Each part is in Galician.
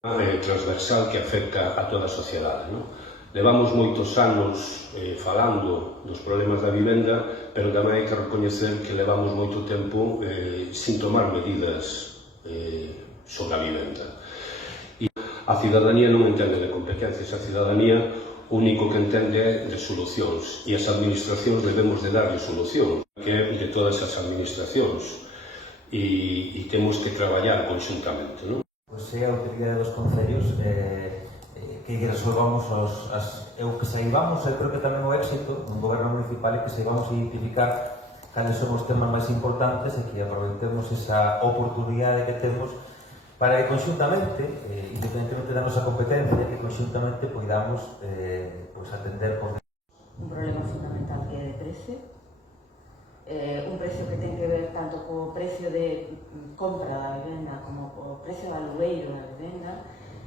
Transversal que afecta a toda a sociedade, non? Levamos moitos anos falando dos problemas da vivenda, pero tamén hai que recoñecer que levamos moito tempo sin tomar medidas sobre a vivenda. E a cidadanía non entende de competencias, a cidadanía o único que entende é de solucións, e as administracións debemos de darlle solución, que é de todas as administracións, e temos que traballar conxuntamente, non? Pois é a utilidade dos concellos que resolvamos que saibamos, eu creo que tamén o éxito dun goberno municipal é que saibamos identificar cales son os temas máis importantes e que aproveitemos esa oportunidade que temos para que conxuntamente, independentemente da nosa competencia, que conxuntamente poidamos atender por un problema fundamental que é de precio, un precio que ten que ver tanto co precio de compra da vivenda como co precio do alugueiro da vivenda.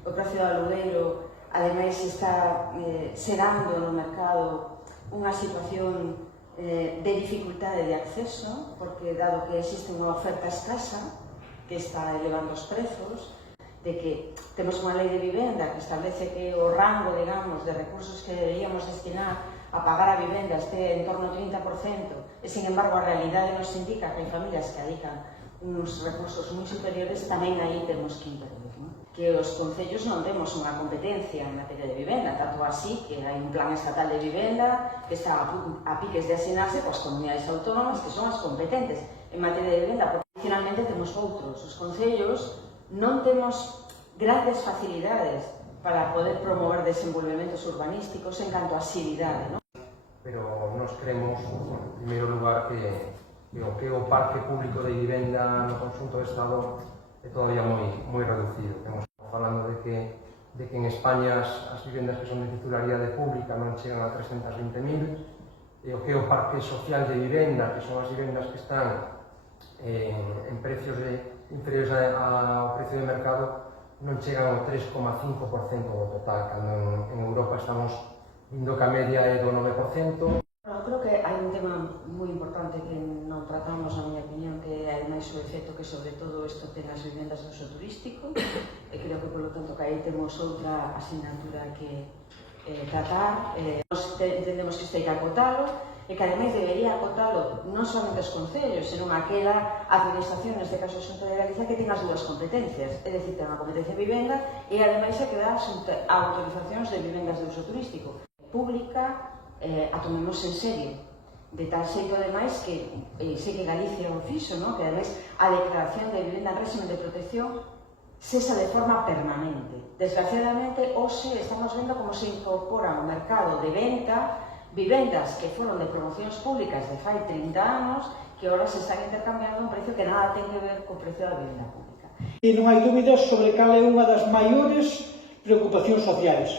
O precio do alugueiro, ademais, está xerando no mercado unha situación de dificultade de acceso, porque dado que existe unha oferta escasa que está elevando os prezos, de que temos unha lei de vivenda que establece que o rango, digamos, de recursos que deberíamos destinar a pagar a vivenda este en torno ao 30%, e, sin embargo, a realidade nos indica que hai familias que dedican uns recursos moi superiores, tamén aí temos que intervir, non? Que os concellos non temos unha competencia en materia de vivenda, tanto así que hai un plan estatal de vivenda que está a piques de asinarse coas comunidades autónomas que son as competentes en materia de vivenda, porque finalmente temos outros. Os concellos non temos grandes facilidades para poder promover desenvolvementos urbanísticos en canto a xilidade, non? Pero nos creemos, en primeiro lugar, que o parque público de vivenda no conxunto do Estado é todavía moi reducido. Estamos falando de que en España as vivendas que son de titularidade pública non chegan a 320.000, e o que é o parque social de vivenda, que son as vivendas que están en precios inferiores ao precio de mercado, non chegan ao 3,5% do total, cando en Europa estamos indo que a media é do 9%. Creo que hai un tema moi importante que non tratamos, na miña opinión, que é ademais o efecto que sobre todo isto ten as vivendas do uso turístico, e creo que, polo tanto, que aí temos outra asignatura que tratar. Nos entendemos que isto hai que acotalo, e que ademais debería acotalo non somente os concellos, senón aquela administración, neste caso a Xunta de Galicia, que ten as dúas competencias, é dicir, ten a competencia de vivenda e ademais a que dá autorizacións de vivendas de uso turístico pública, a tomemos en serio, de tal xeito ademais que sei que Galicia o fixo, que ademais a declaración de vivenda en régimen de protección sexa de forma permanente. Desgraciadamente, hoxe estamos vendo como se incorpora ao mercado de venta vivendas que foron de promocións públicas de fai 30 anos, que ahora se están intercambiando a un precio que nada ten que ver co precio da vivenda pública. E non hai dúbidas sobre cal é unha das maiores preocupacións sociais.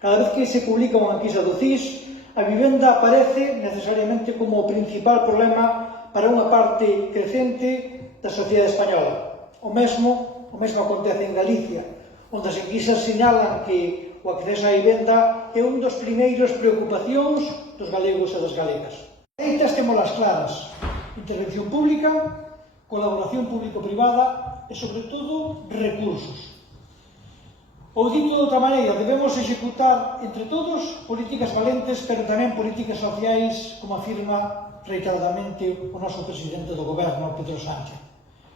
Cada vez que se publica unha enquisa do CIS, a vivenda aparece necesariamente como o principal problema para unha parte crecente da sociedade española. O mesmo acontece en Galicia, onde as enquisas sinalan que o acceso á vivenda é un dos primeiros preocupacións dos galegos e das galegas. Estas témolas claras: intervención pública, colaboración público-privada e, sobre todo, recursos. Ou dito de outra maneira, debemos executar entre todos políticas valentes, pero tamén políticas sociais, como afirma reiteradamente o noso presidente do goberno, Pedro Sánchez.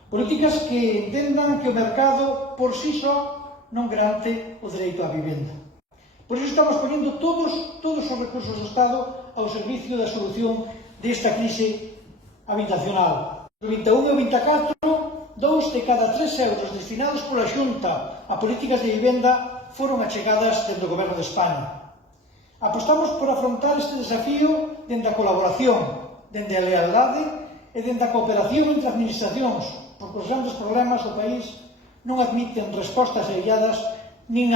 Políticas que entendan que o mercado por si só non garante o dereito á vivenda. Por iso estamos poñendo todos os recursos do Estado ao servicio da solución desta crise habitacional. No 21 e o 24, 2 de cada 3 euros destinados pola Xunta a políticas de vivenda foron achegadas dentro do Goberno de España. Apostamos por afrontar este desafío dende a colaboración, dende a lealdade e dende a cooperación entre administracións, porque os grandes problemas do país non admiten respostas ailladas nin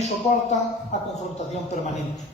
soportan a confrontación permanente.